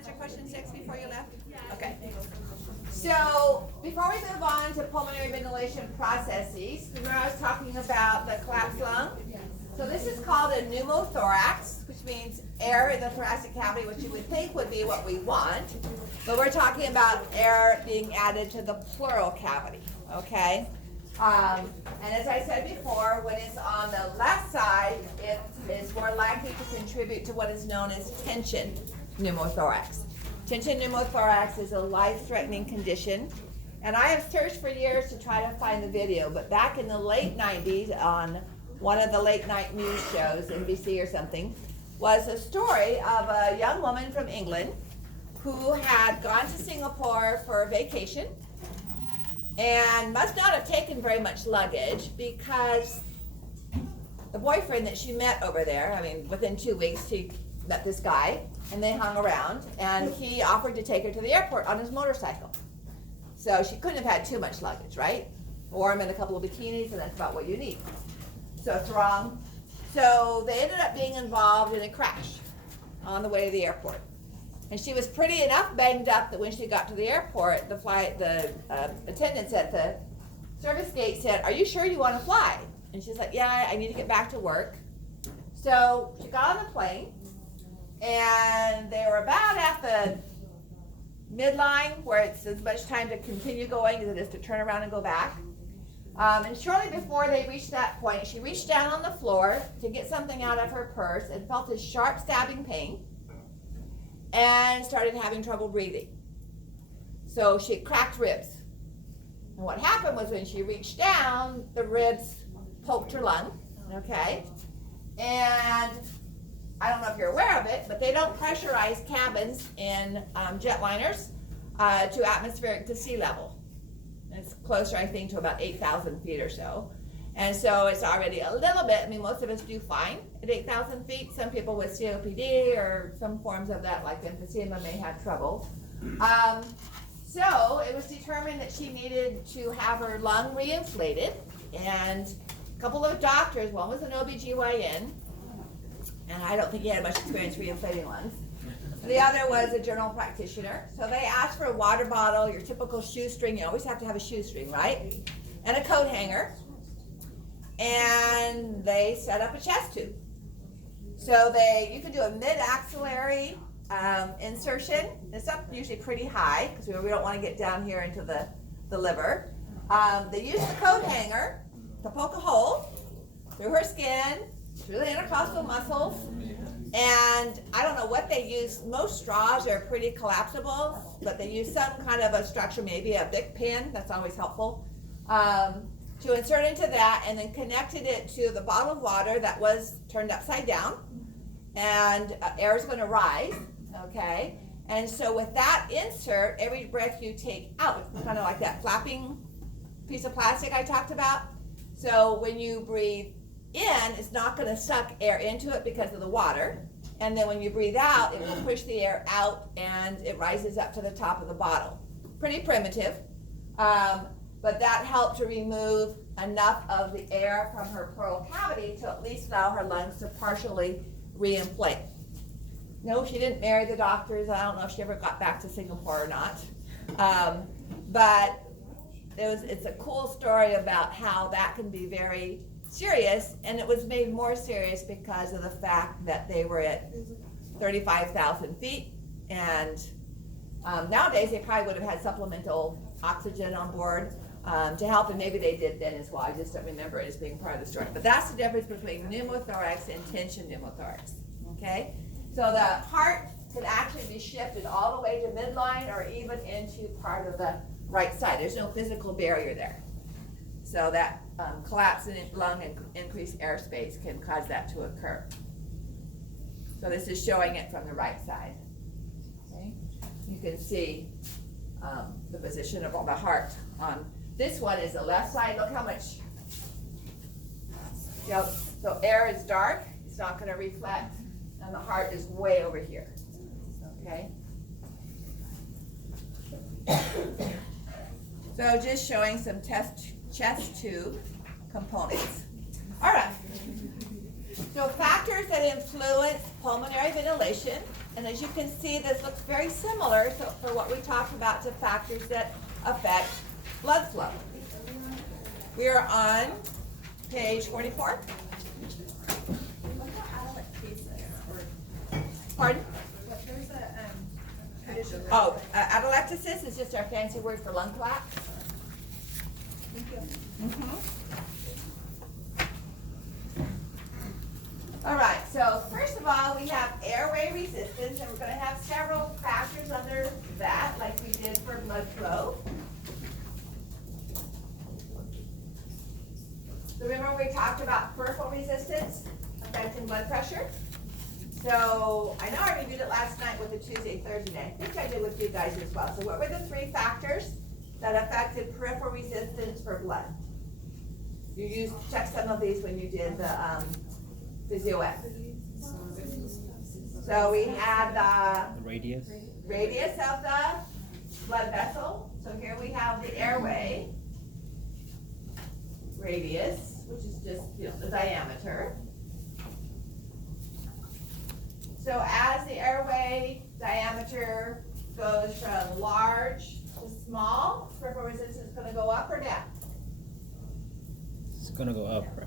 answer question 6 before you left? Okay. So, before we move on to pulmonary ventilation processes, remember I was talking about the collapsed lung? So this is called a pneumothorax, which means air in the thoracic cavity, which you would think would be what we want. But we're talking about air being added to the pleural cavity, okay? And as I said before, when it's on the left side, it is more likely to contribute to what is known as tension pneumothorax. Tension pneumothorax is a life-threatening condition. And I have searched for years to try to find the video, but back in the late 90s on one of the late night news shows, NBC or something, was a story of a young woman from England who had gone to Singapore for a vacation and must not have taken very much luggage because the boyfriend that she met over there, I mean, within 2 weeks, she met this guy and they hung around and he offered to take her to the airport on his motorcycle. So she couldn't have had too much luggage, right? Warm and a couple of bikinis, and that's about what you need. So it's wrong. So they ended up being involved in a crash on the way to the airport. And she was pretty enough banged up that when she got to the airport, the attendants at the service gate said, "Are you sure you want to fly?" And she's like, "Yeah, I need to get back to work." So she got on the plane, and they were about at the midline where it's as much time to continue going as it is to turn around and go back. And shortly before they reached that point, she reached down on the floor to get something out of her purse and felt this sharp stabbing pain and started having trouble breathing. So she cracked ribs. And what happened was when she reached down, the ribs poked her lung, okay? And I don't know if you're aware of it, but they don't pressurize cabins in jetliners to atmospheric to sea level. It's closer, I think, to about 8,000 feet or so. And so it's already a little bit, I mean, most of us do fine at 8,000 feet. Some people with COPD or some forms of that, like emphysema, may have trouble. So it was determined that she needed to have her lung reinflated. And a couple of doctors, one was an OBGYN, and I don't think he had much experience reinflating lungs. The other was a general practitioner. So they asked for a water bottle, your typical shoestring. You always have to have a shoestring, right? And a coat hanger. And they set up a chest tube. So you can do a mid-axillary insertion. It's up usually pretty high because we don't want to get down here into the liver. They use the coat hanger to poke a hole through her skin, through the intercostal muscles. And I don't know what they use. Most straws are pretty collapsible, but they use some kind of a structure, maybe a Bic pin. That's always helpful. To insert into that, and then connected it to the bottle of water that was turned upside down, and air is going to rise, okay? And so with that insert, every breath you take out, it's kind of like that flapping piece of plastic I talked about. So when you breathe in, it's not going to suck air into it because of the water, and then when you breathe out, it will push the air out and it rises up to the top of the bottle. Pretty primitive. But that helped to remove enough of the air from her pleural cavity to at least allow her lungs to partially reinflate. No, she didn't marry the doctors. I don't know if she ever got back to Singapore or not. But it's a cool story about how that can be very serious, and it was made more serious because of the fact that they were at 35,000 feet, and nowadays they probably would have had supplemental oxygen on board to help, and maybe they did then as well. I just don't remember it as being part of the story. But that's the difference between pneumothorax and tension pneumothorax, okay? So the heart can actually be shifted all the way to midline or even into part of the right side. There's no physical barrier there. So that collapse in lung and increased airspace can cause that to occur. So this is showing it from the right side. Okay? You can see the position of the heart on this one is the left side. Look how much. So air is dark. It's not going to reflect, and the heart is way over here. Okay. So just showing some chest tube components. All right. So factors that influence pulmonary ventilation, and as you can see, this looks very similar for what we talked about to factors that affect blood flow. We are on page 44. Pardon? Oh, atelectasis is just our fancy word for lung collapse. All right, so first of all, we have airway resistance, and we're going to have several factors under that, like we did for blood flow. So remember we talked about peripheral resistance affecting blood pressure? So I know I reviewed it last night with the Tuesday, Thursday. I think I did with you guys as well. So what were the 3 factors that affected peripheral resistance for blood? You checked some of these when you did the physio ed. So we had the radius of the blood vessel. So here we have the airway radius, which is just the diameter. So as the airway diameter goes from large to small, peripheral resistance is going to go up or down? It's gonna go up, right?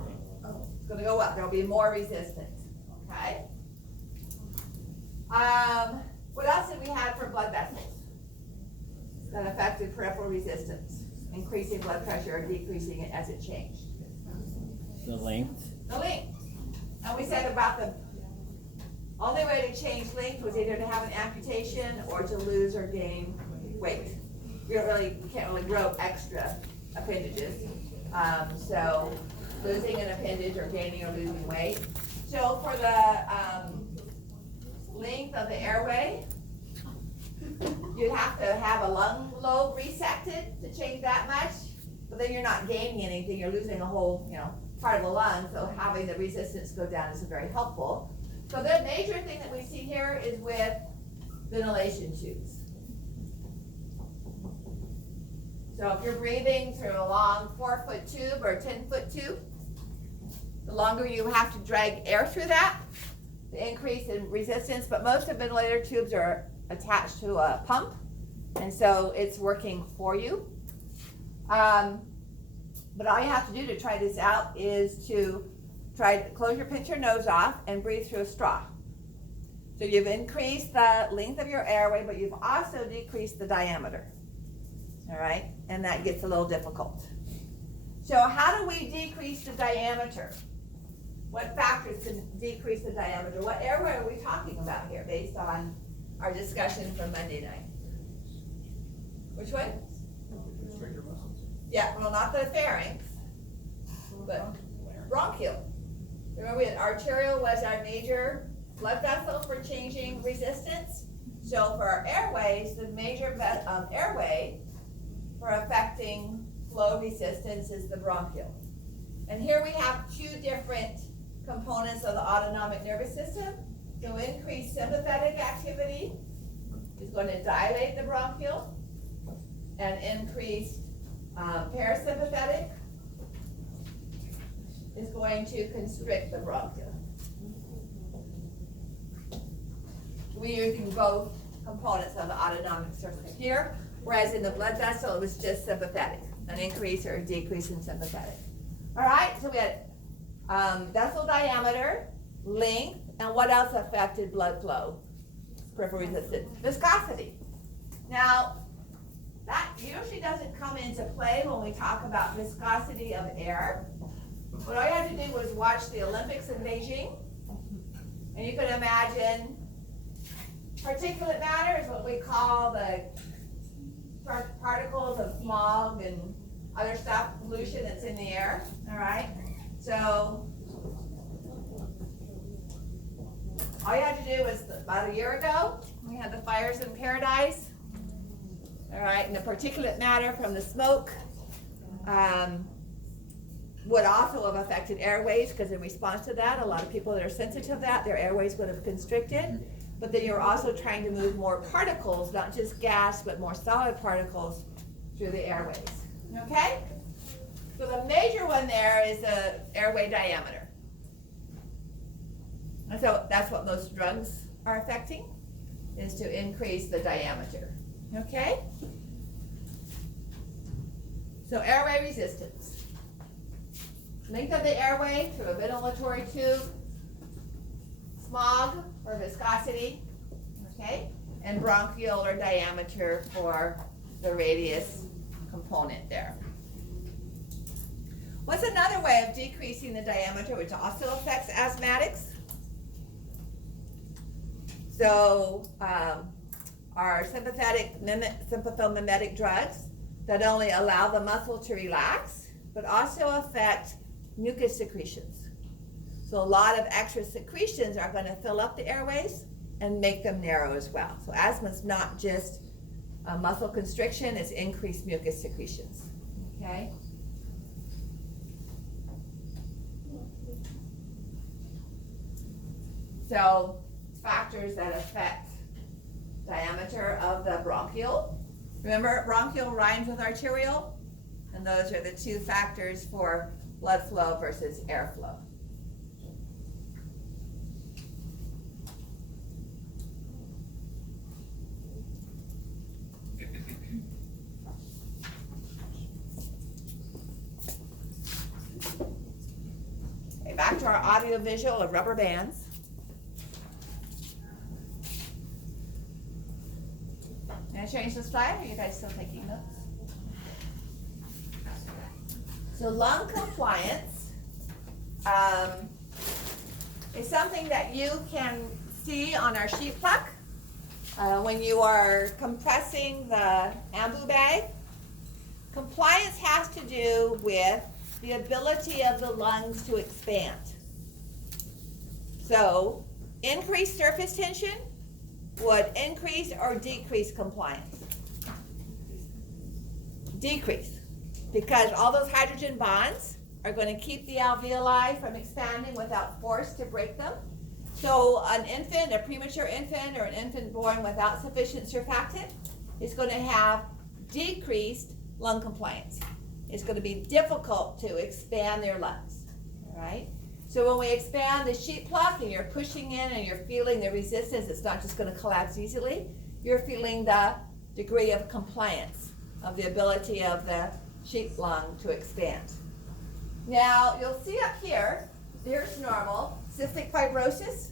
It's going to go up. There'll be more resistance. Okay. What else did we have for blood vessels that affected peripheral resistance? Increasing blood pressure or decreasing it as it changed? The length. The length. And we said about the only way to change length was either to have an amputation or to lose or gain weight. You can't really grow extra appendages. So losing an appendage or gaining or losing weight. So for the length of the airway, you'd have to have a lung lobe resected to change that much, but then you're not gaining anything, you're losing a whole, part of the lung, so having the resistance go down is very helpful. So the major thing that we see here is with ventilation tubes. So if you're breathing through a long 4-foot tube or a 10-foot tube, the longer you have to drag air through that, the increase in resistance, but most of ventilator tubes are attached to a pump, and so it's working for you. But all you have to do to try this out is to pinch your nose off and breathe through a straw. So you've increased the length of your airway, but you've also decreased the diameter. All right, and that gets a little difficult. So how do we decrease the diameter? What factors can decrease the diameter? What airway are we talking about here based on our discussion from Monday night? Which one? Yeah, well, not the pharynx, but bronchial. Remember, we had arterial was our major blood vessel for changing resistance. So for our airways, the major airway for affecting flow resistance is the bronchial. And here we have 2 different components of the autonomic nervous system. So increased sympathetic activity is going to dilate the bronchial, and increased parasympathetic is going to constrict the bronchial. We're using both components of the autonomic system here, whereas in the blood vessel it was just sympathetic, an increase or a decrease in sympathetic. All right, so we had vessel diameter, length, and what else affected blood flow? Peripheral resistance. Viscosity. Now, that usually doesn't come into play when we talk about viscosity of air. What I had to do was watch the Olympics in Beijing, and you can imagine particulate matter is what we call the particles of smog and other stuff, pollution that's in the air, all right? So all you had to do was about a year ago, we had the fires in Paradise, all right, and the particulate matter from the smoke would also have affected airways, because in response to that, a lot of people that are sensitive to that, their airways would have constricted. But then you're also trying to move more particles, not just gas, but more solid particles through the airways. Okay? So the major one there is the airway diameter. And so that's what most drugs are affecting, is to increase the diameter, okay? So airway resistance. Length of the airway through a ventilatory tube, smog or viscosity, okay? And bronchial or diameter for the radius component there. What's another way of decreasing the diameter, which also affects asthmatics? So our sympathomimetic drugs that only allow the muscle to relax, but also affect mucus secretions. So a lot of extra secretions are going to fill up the airways and make them narrow as well. So asthma is not just muscle constriction, it's increased mucus secretions, okay? So factors that affect diameter of the bronchiole. Remember, bronchial rhymes with arterial, and those are the two factors for blood flow versus airflow. Okay, back to our audio-visual of rubber bands. Can I change the slide? Are you guys still taking notes? So lung compliance is something that you can see on our sheet pluck when you are compressing the ambu bag. Compliance has to do with the ability of the lungs to expand. So increased surface tension would increase or decrease compliance. Decrease, because all those hydrogen bonds are going to keep the alveoli from expanding without force to break them. So an infant, a premature infant, or an infant born without sufficient surfactant is going to have decreased lung compliance. It's going to be difficult to expand their lungs, all right? So when we expand the sheet pluck and you're pushing in and you're feeling the resistance, it's not just going to collapse easily. You're feeling the degree of compliance of the ability of the sheet lung to expand. Now, you'll see up here, here's normal, cystic fibrosis,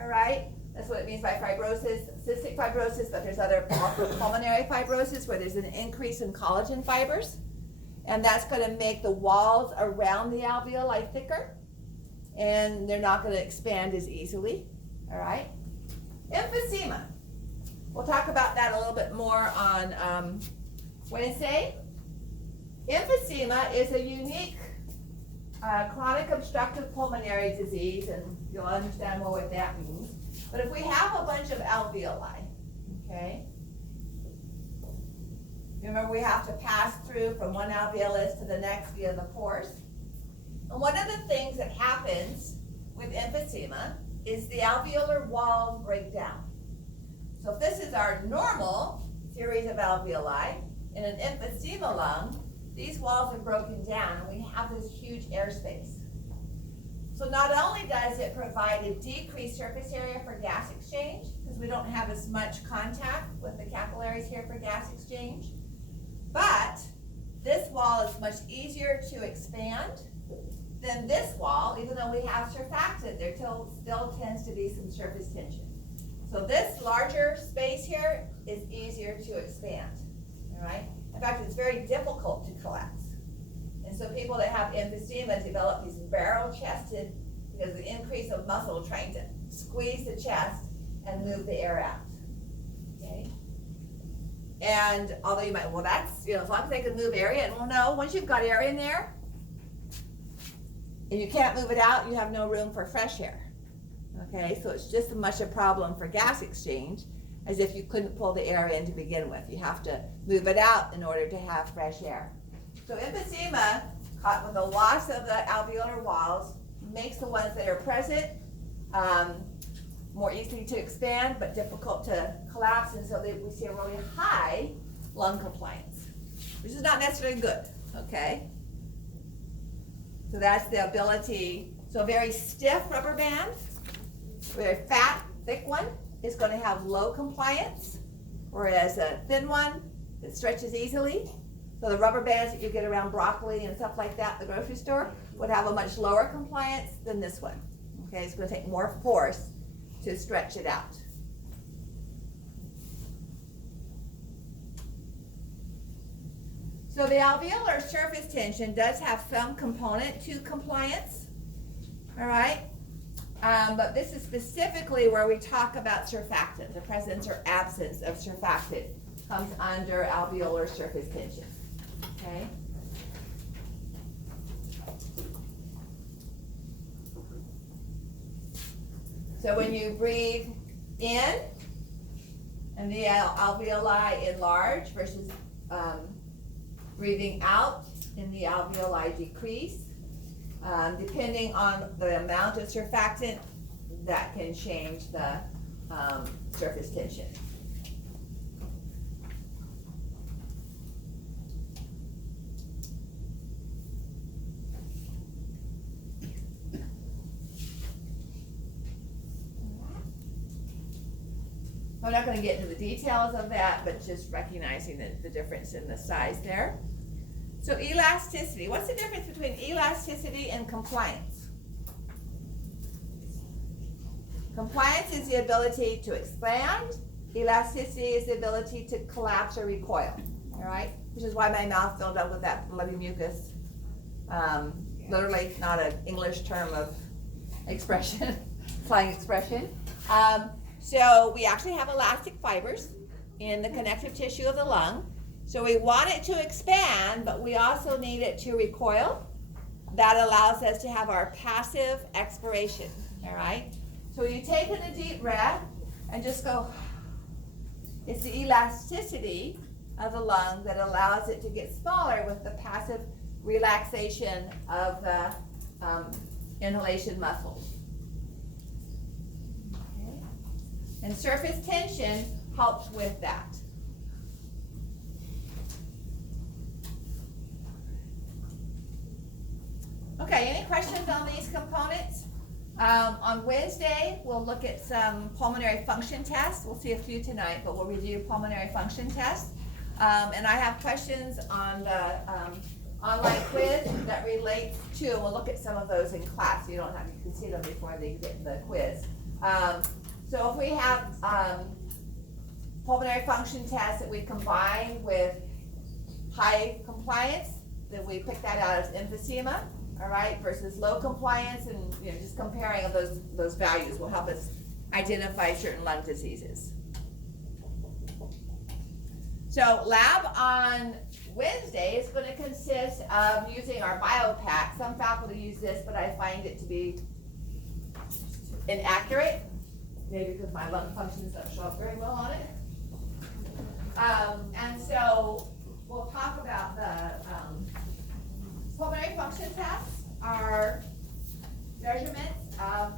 all right? That's what it means by fibrosis, cystic fibrosis, but there's other pulmonary fibrosis where there's an increase in collagen fibers, and that's going to make the walls around the alveoli thicker, and they're not going to expand as easily, all right? Emphysema. We'll talk about that a little bit more on Wednesday. Emphysema is a unique chronic obstructive pulmonary disease, and you'll understand more what that means. But if we have a bunch of alveoli, okay, remember we have to pass through from one alveolus to the next via the pores. And one of the things that happens with emphysema is the alveolar walls break down. So if this is our normal series of alveoli, in an emphysema lung, these walls are broken down and we have this huge airspace. So not only does it provide a decreased surface area for gas exchange, because we don't have as much contact with the capillaries here for gas exchange, but this wall is much easier to expand than this wall, even though we have surfactant, there still tends to be some surface tension. So this larger space here is easier to expand, all right? In fact, it's very difficult to collapse. And so people that have emphysema develop these barrel-chested, because the increase of muscle trying to squeeze the chest and move the air out, okay? And although you might, well, that's, as long as they can move area, and well, no, once you've got air in there, and you can't move it out, you have no room for fresh air, okay? So it's just as much a problem for gas exchange as if you couldn't pull the air in to begin with. You have to move it out in order to have fresh air. So emphysema, caught with the loss of the alveolar walls, makes the ones that are present more easy to expand, but difficult to collapse, and so we see a really high lung compliance, which is not necessarily good, okay? So that's the ability. So a very stiff rubber band A fat, thick one is going to have low compliance, whereas a thin one that stretches easily. So the rubber bands that you get around broccoli and stuff like that at the grocery store would have a much lower compliance than this one. Okay, it's going to take more force to stretch it out. So the alveolar surface tension does have some component to compliance, all right? But this is specifically where we talk about surfactant. The presence or absence of surfactant comes under alveolar surface tension, okay? So when you breathe in and the alveoli enlarge versus breathing out and the alveoli decrease, depending on the amount of surfactant, that can change the surface tension. I'm not going to get into the details of that, but just recognizing the difference in the size there. So elasticity, what's the difference between elasticity and compliance? Compliance is the ability to expand. Elasticity is the ability to collapse or recoil, all right? Which is why my mouth filled up with that bloody mucus. Literally not an English term of expression, slang expression. So we actually have elastic fibers in the connective tissue of the lung. So we want it to expand, but we also need it to recoil. That allows us to have our passive expiration, all right? So you take in a deep breath and just go. It's the elasticity of the lung that allows it to get smaller with the passive relaxation of the inhalation muscles. And surface tension helps with that. Okay, any questions on these components? On Wednesday, we'll look at some pulmonary function tests. We'll see a few tonight, but we'll review pulmonary function tests. And I have questions on the online quiz that relates to, and we'll look at some of those in class. You don't have, you can see them before they get in the quiz. So if we have pulmonary function tests that we combine with high compliance, then we pick that out as emphysema, all right, versus low compliance, and just comparing of those values will help us identify certain lung diseases. So lab on Wednesday is going to consist of using our BioPack. Some faculty use this, but I find it to be inaccurate. Maybe because my lung functions don't show up very well on it. And so we'll talk about the pulmonary function tests are measurements of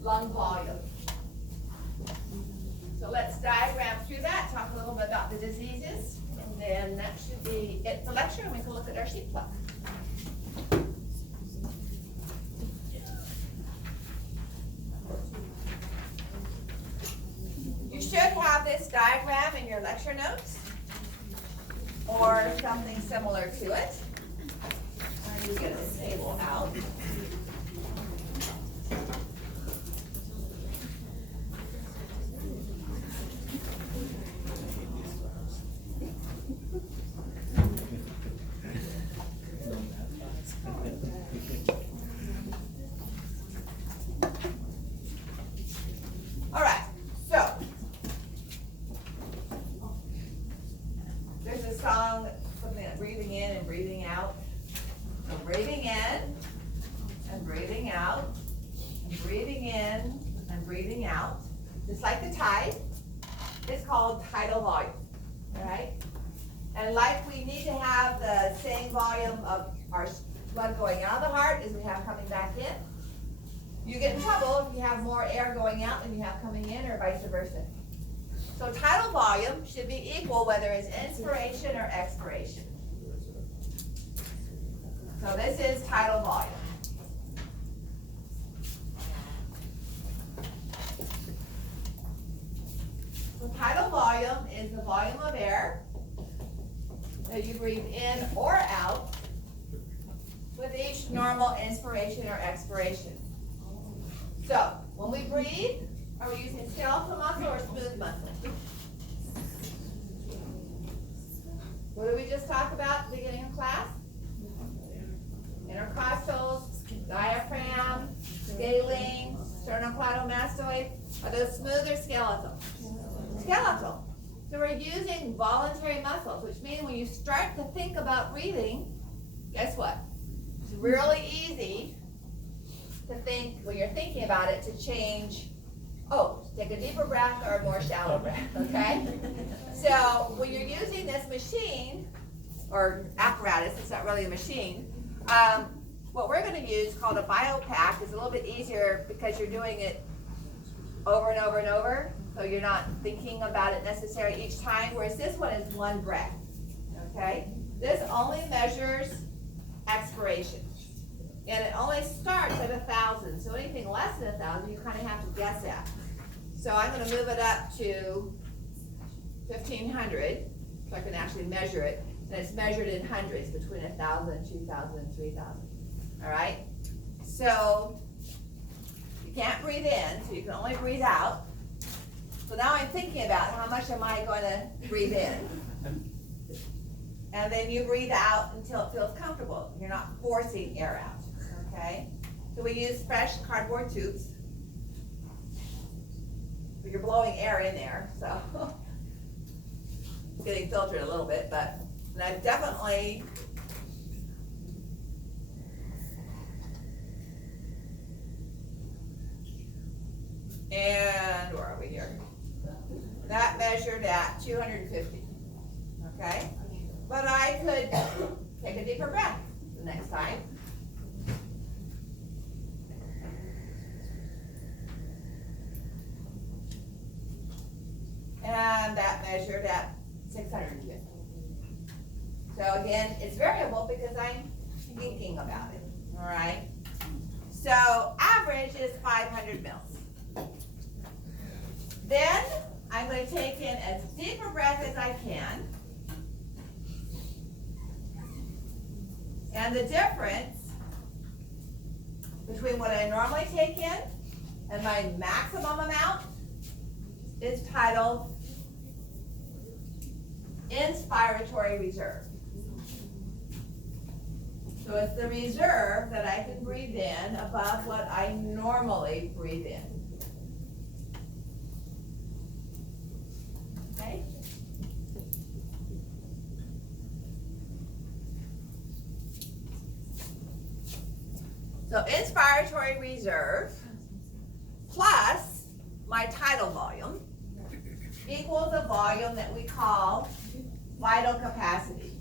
lung volume. So let's diagram through that, talk a little bit about the diseases, and then that should be it for lecture, and we can look at our sheet plug. You should have this diagram in your lecture notes or something similar to it. I need to get this table out. All right, so there's a song, something like breathing in and breathing out. So breathing in and breathing out, and breathing in and breathing out. Just like the tide, it's called tidal volume, all right? And like we need to have the same volume of our blood going out of the heart as we have coming back in. You get in trouble if you have more air going out than you have coming in, or vice versa. So tidal volume should be equal whether it's inspiration or expiration. So this is tidal volume. So tidal volume is the volume of air that you breathe in or out with each normal inspiration or expiration. So, when we breathe, are we using skeletal muscle or smooth muscle? What did we just talk about at the beginning of class? Intercostals, diaphragm, scalene, sternocleidomastoid. Are those smooth or skeletal? Skeletal. So we're using voluntary muscles, which means when you start to think about breathing, guess what? It's really easy to think, when you're thinking about it, to change, take a deeper breath or a more shallow breath, okay? So when you're using this machine, or apparatus, it's not really a machine, what we're going to use, called a BioPack, is a little bit easier because you're doing it over and over and over, so you're not thinking about it necessarily each time, whereas this one is one breath, okay? This only measures expiration, and it only starts at 1,000, so anything less than 1,000 you kind of have to guess at. So I'm going to move it up to 1,500, so I can actually measure it, and it's measured in hundreds, between 1,000, 2,000, 3,000, all right? So you can't breathe in, so you can only breathe out. So now I'm thinking about how much am I going to breathe in. And then you breathe out until it feels comfortable. You're not forcing air out, okay? So we use fresh cardboard tubes. But you're blowing air in there, so it's getting filtered a little bit, but and I've definitely and where are we here? That measured at 250, okay? But I could take a deeper breath the next time. And that measured at 650. So again, it's variable because I'm thinking about it, all right? So average is 500 mils. Then I'm going to take in as deep a breath as I can. And the difference between what I normally take in and my maximum amount is titled inspiratory reserve. So it's the reserve that I can breathe in above what I normally breathe in. Okay? So inspiratory reserve plus my tidal volume equals a volume that we call vital capacity.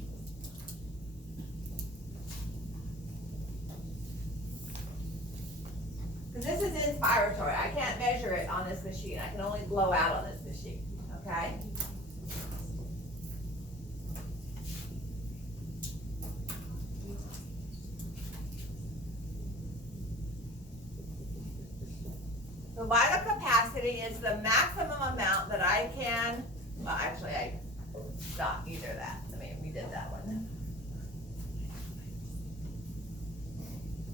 Because this is inspiratory. I can't measure it on this machine. I can only blow out on this machine, okay? The vital capacity is the maximum amount that I can, well, actually, I not either that. I mean, we did that one.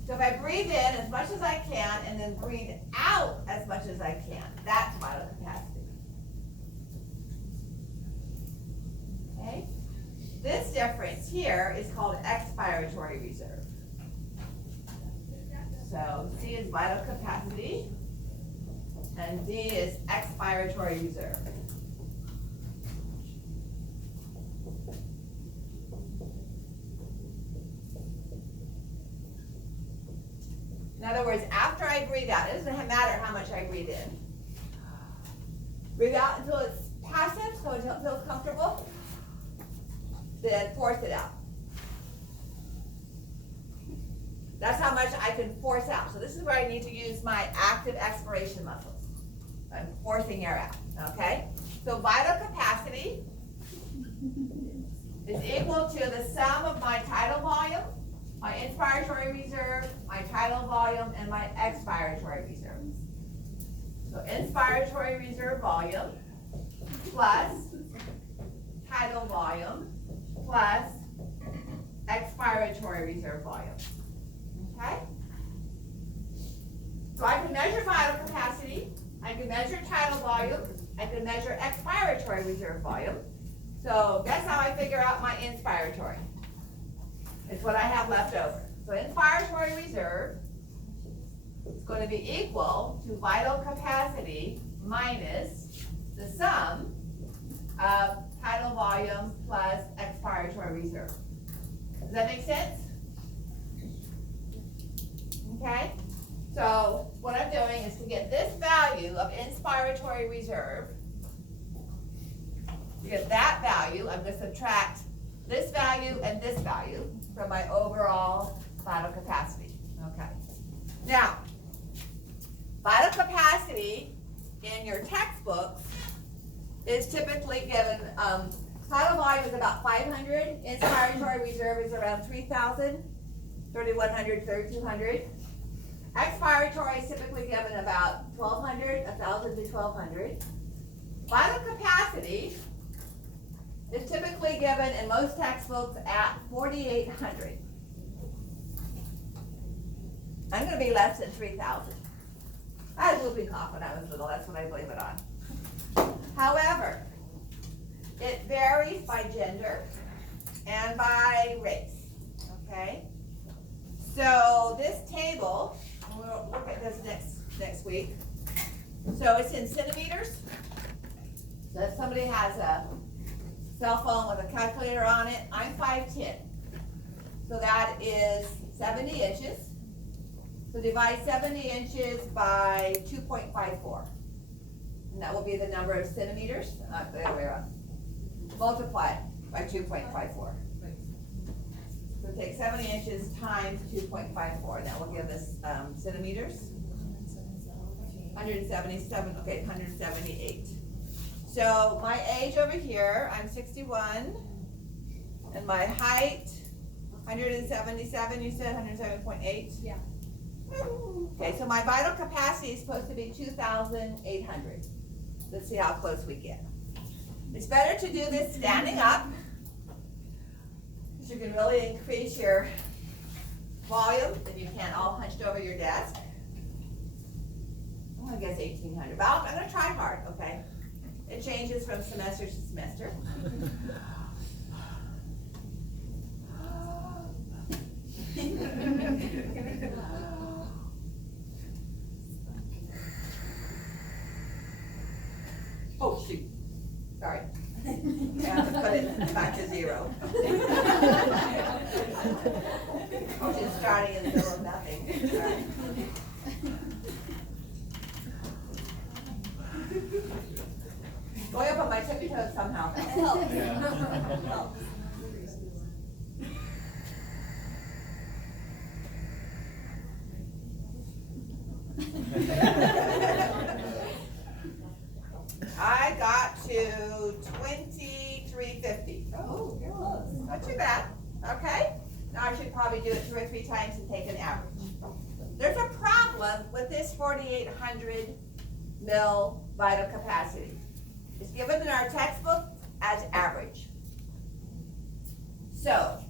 So if I breathe in as much as I can and then breathe out as much as I can, that's vital capacity. Okay? This difference here is called expiratory reserve. So C is vital capacity, and D is expiratory reserve. In other words, after I breathe out, it doesn't matter how much I breathe in. Breathe out until it's passive, so until it feels comfortable, then force it out. That's how much I can force out. So this is where I need to use my active expiration muscles. I'm forcing air out, okay? So vital capacity is equal to the sum of my tidal volume, my inspiratory reserve, my tidal volume, and my expiratory reserve. So inspiratory reserve volume plus tidal volume plus expiratory reserve volume. Okay? So I can measure vital capacity, I can measure tidal volume, I can measure expiratory reserve volume. So guess how I figure out my inspiratory? It's what I have left over. So inspiratory reserve is going to be equal to vital capacity minus the sum of tidal volume plus expiratory reserve. Does that make sense? Okay? So what I'm doing is to get this value of inspiratory reserve, to get that value, I'm going to subtract this value and this value from my overall vital capacity. Okay. Now, vital capacity in your textbooks is typically given, tidal volume is about 500, inspiratory reserve is around 3,000, 3,100, 3,200. Expiratory is typically given about 1,200, 1,000 to 1,200. Vital capacity is typically given in most textbooks at 4,800. I'm going to be less than 3,000. I had whooping cough when I was little, that's what I blame it on. However, it varies by gender and by race, okay? So this table, we'll look at this next week. So it's in centimeters. So if somebody has a cell phone with a calculator on it, I'm 5'10". So that is 70 inches. So divide 70 inches by 2.54. And that will be the number of centimeters, not the other way around. Multiply it by 2.54. So take 70 inches times 2.54, and that will give us centimeters. 177, okay, 178. So my age over here, I'm 61, and my height, 177, you said 107.8? Yeah. Okay, so my vital capacity is supposed to be 2,800. Let's see how close we get. It's better to do this standing up, because you can really increase your volume, and you can't all hunched over your desk. I guess 1,800, but I'm gonna try hard, okay? It changes from semester to semester. Oh, shoot. Sorry. Yeah, put it back to 0. Oh, she's starting in the middle of nothing. All right. Going up on my tippy toes somehow helps. Helps. I got to 2350. Oh, you're close. Not too bad. Okay. Now I should probably do it 2 or 3 times and take an average. There's a problem with this 4,800 mil vital capacity. It's given in our textbook as average. So,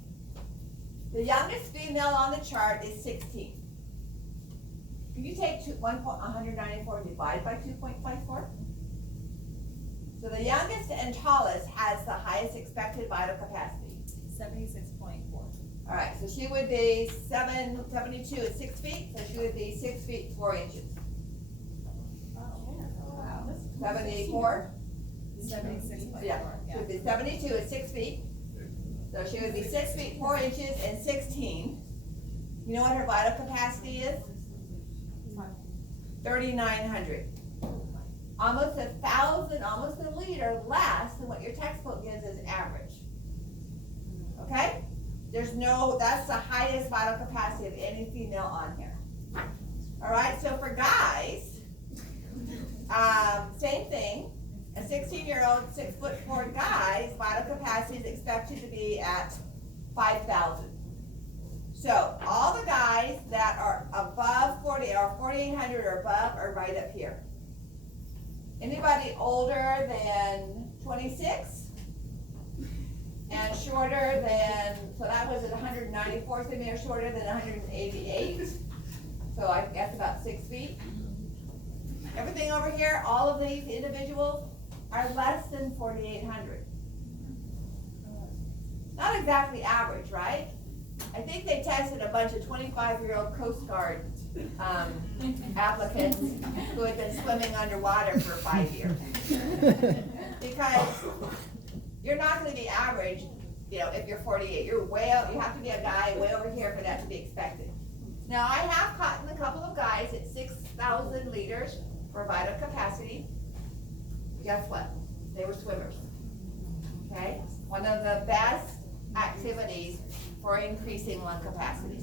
the youngest female on the chart is 16. Can you take 194 and divide by 2.54? So the youngest and tallest has the highest expected vital capacity. 76.4. All right, so she would be 72 is 6 feet, so she would be 6 feet 4 inches. Wow. 74? 76.4. Yeah, she would be 72 is 6 feet. So she would be 6 feet 4 inches and 16. You know what her vital capacity is? 3,900. Almost 1,000, almost a liter less than what your textbook gives as average. Okay? That's the highest vital capacity of any female on here. All right, so for guys, same thing. A 16-year-old, 6'4" guy's vital capacity is expected to be at 5,000. So all the guys that are above 40 or 4,800 or above are right up here. Anybody older than 26. And shorter than, so that was at 194 centimeters shorter than 188. So I guess about 6 feet. Everything over here, all of these individuals are less than 4,800. Not exactly average, right? I think they tested a bunch of 25-year-old Coast Guard applicants who had been swimming underwater for 5 years. Because you're not going to be average, you know, if you're 48. You're way out. You have to be a guy way over here for that to be expected. Now, I have caught a couple of guys at 6,000 liters for vital capacity. Guess what? They were swimmers. Okay? One of the best activities for increasing lung capacity.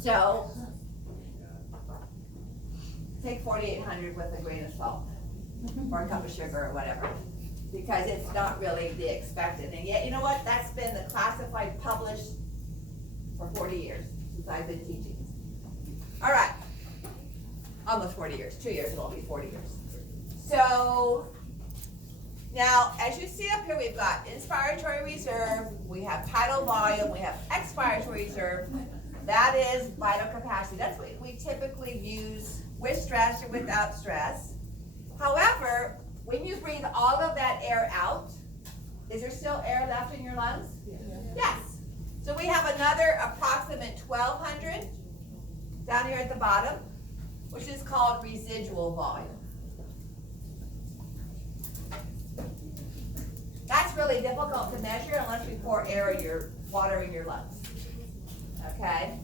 So, take 4,800 with a grain of salt, or a cup of sugar, or whatever, because it's not really the expected. And yet, you know what? That's been the classified published for 40 years since I've been teaching. All right, almost 40 years. 2 years, it will be 40 years. So, now, as you see up here, we've got inspiratory reserve, we have tidal volume, we have expiratory reserve. That is vital capacity. That's what we typically use with stress or without stress. However, when you breathe all of that air out, is there still air left in your lungs? Yes. So we have another approximate 1,200 down here at the bottom, which is called residual volume. That's really difficult to measure unless we pour water in your lungs. Okay?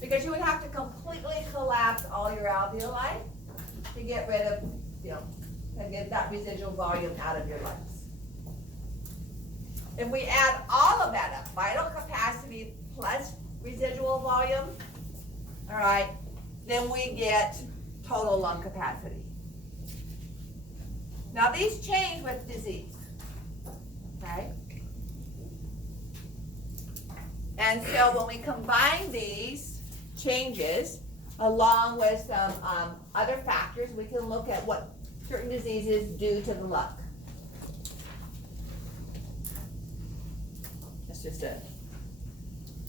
Because you would have to completely collapse all your alveoli to get rid of, to get that residual volume out of your lungs. If we add all of that up, vital capacity plus residual volume, all right, then we get total lung capacity. Now these change with disease, okay? And so when we combine these changes along with some other factors, we can look at what certain diseases do to the lung. That's just it.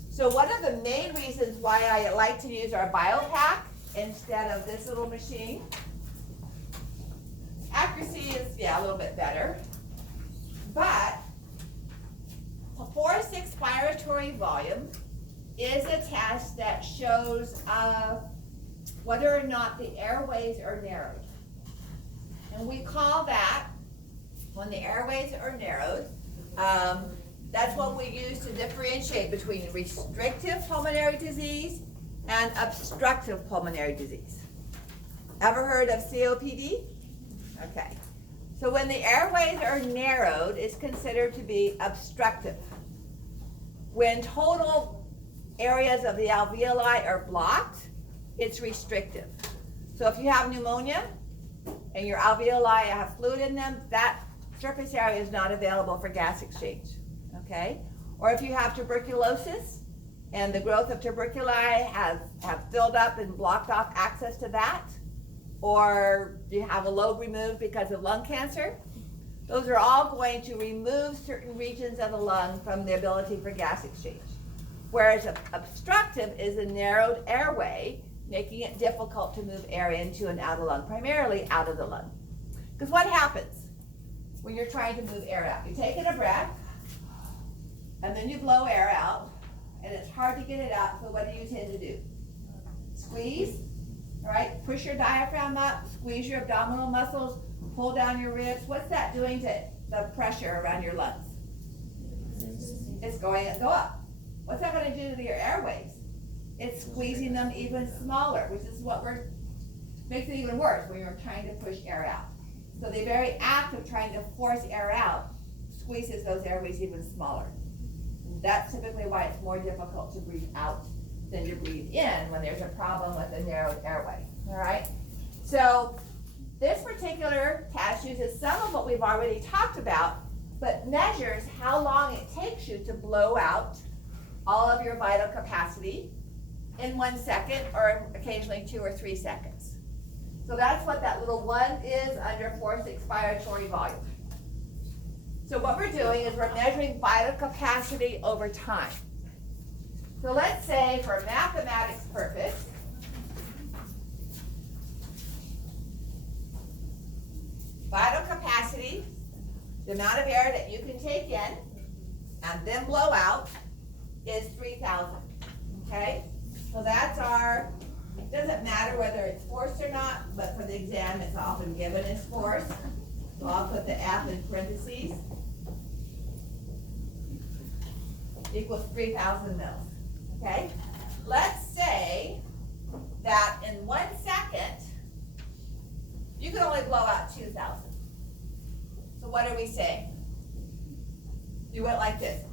So one of the main reasons why I like to use our BioPack instead of this little machine, accuracy is, a little bit better, but forced expiratory volume is a test that shows whether or not the airways are narrowed. And we call that, when the airways are narrowed, that's what we use to differentiate between restrictive pulmonary disease and obstructive pulmonary disease. Ever heard of COPD? Okay. So when the airways are narrowed, it's considered to be obstructive. When total areas of the alveoli are blocked, it's restrictive. So if you have pneumonia and your alveoli have fluid in them, that surface area is not available for gas exchange, okay? Or if you have tuberculosis and the growth of tuberculi have filled up and blocked off access to that, or you have a lobe removed because of lung cancer, those are all going to remove certain regions of the lung from the ability for gas exchange. Whereas obstructive is a narrowed airway, making it difficult to move air into and out of the lung, primarily out of the lung. Because what happens when you're trying to move air out? You take in a breath, and then you blow air out, and it's hard to get it out, so what do you tend to do? Squeeze, all right? Push your diaphragm up, squeeze your abdominal muscles, pull down your ribs. What's that doing to the pressure around your lungs? It's going to go up. What's that going to do to your airways? It's squeezing them even smaller, which is what makes it even worse when you're trying to push air out. So the very act of trying to force air out squeezes those airways even smaller. That's typically why it's more difficult to breathe out than to breathe in when there's a problem with a narrowed airway, all right? So this particular test uses some of what we've already talked about, but measures how long it takes you to blow out all of your vital capacity in 1 second or occasionally 2 or 3 seconds. So that's what that little 1 is under forced expiratory volume. So what we're doing is we're measuring vital capacity over time. So let's say for mathematics purpose, vital capacity, the amount of air that you can take in and then blow out, is 3,000, okay? So that's our, it doesn't matter whether it's forced or not, but for the exam it's often given as forced. So I'll put the F in parentheses. Equals 3,000 mils, okay? Let's say that in 1 second, you can only blow out 2,000. So what are we saying? You went like this.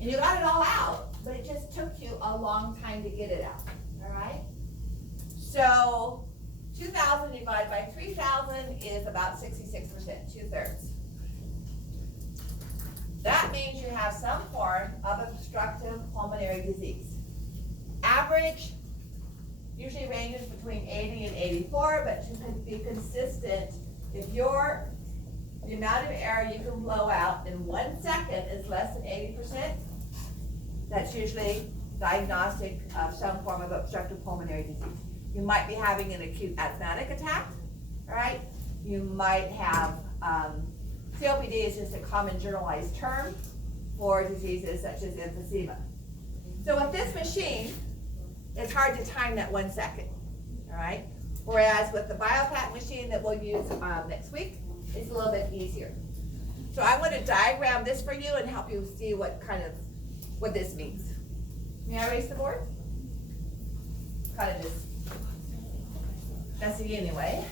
And you got it all out, but it just took you a long time to get it out, all right? So 2,000 divided by 3,000 is about 66%, 2/3. That means you have some form of obstructive pulmonary disease. Average usually ranges between 80 and 84, but to be consistent, if the amount of air you can blow out in 1 second is less than 80%, that's usually diagnostic of some form of obstructive pulmonary disease. You might be having an acute asthmatic attack, all right? You might have, COPD is just a common generalized term for diseases such as emphysema. So with this machine, it's hard to time that 1 second, all right? Whereas with the BioPack machine that we'll use next week, it's a little bit easier. So I want to diagram this for you and help you see what this means. May I erase the board? Kind of just messy anyway.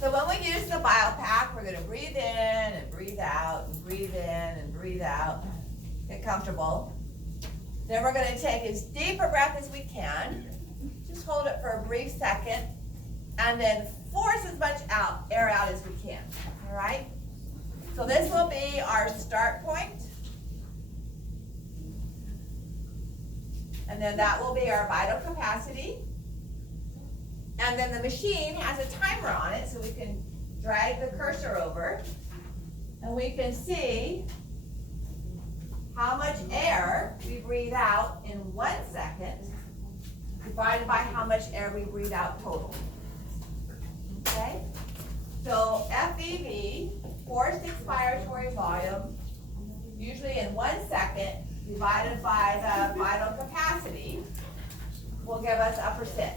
So when we use the BioPack, we're going to breathe in and breathe out and breathe in and breathe out. Get comfortable. Then we're going to take as deep a breath as we can. Just hold it for a brief second. And then force as much air out as we can. All right? So this will be our start point. And then that will be our vital capacity. And then the machine has a timer on it, so we can drag the cursor over and we can see how much air we breathe out in 1 second divided by how much air we breathe out total. Okay? So FEV, forced expiratory volume, usually in 1 second divided by the vital capacity, will give us a percent.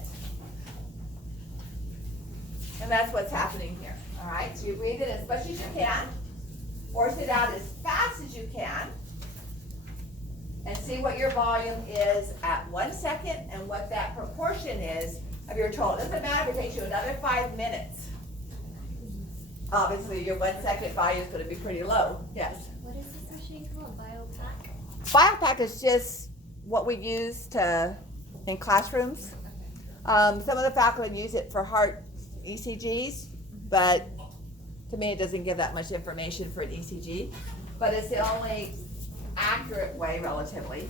And that's what's happening here, all right? So you breathe in as much as you can, force it out as fast as you can, and see what your volume is at 1 second and what that proportion is of your total. It doesn't matter if it takes you another 5 minutes. Obviously, your 1 second volume is going to be pretty low, yes. What is this machine called? BioPack? BioPack is just what we use in classrooms. Some of the faculty use it for heart ECGs, but to me it doesn't give that much information for an ECG, but it's the only accurate way relatively